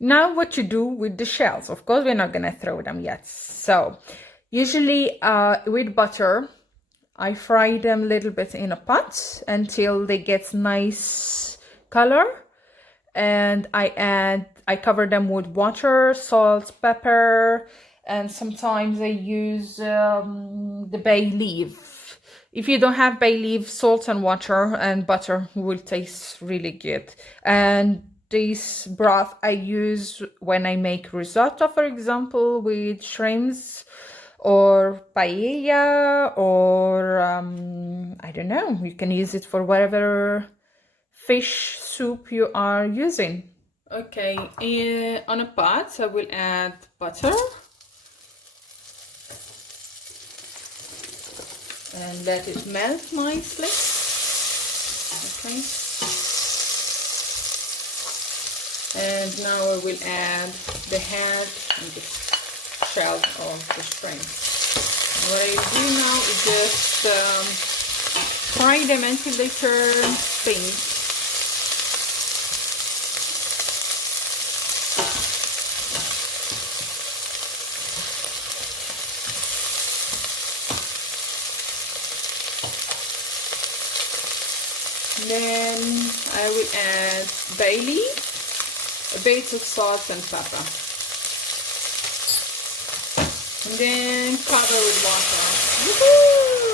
Now what you do with the shells. Of course, we're not gonna throw them yet. So usually with butter, I fry them a little bit in a pot until they get nice color. And I cover them with water, salt, pepper, and sometimes I use the bay leaf. If you don't have bay leaf, salt and water and butter will taste really good. And this broth I use when I make risotto, for example, with shrimps, or paella, or I don't know, you can use it for whatever fish soup you are using. Okay, on a pot I will add butter and let it melt nicely. Okay, and now I will add the head and the shell of the shrimp. What I do now is just fry them until they turn pink. Then I will add bay leaf, a bit of salt and pepper. And then cover with water. Woohoo!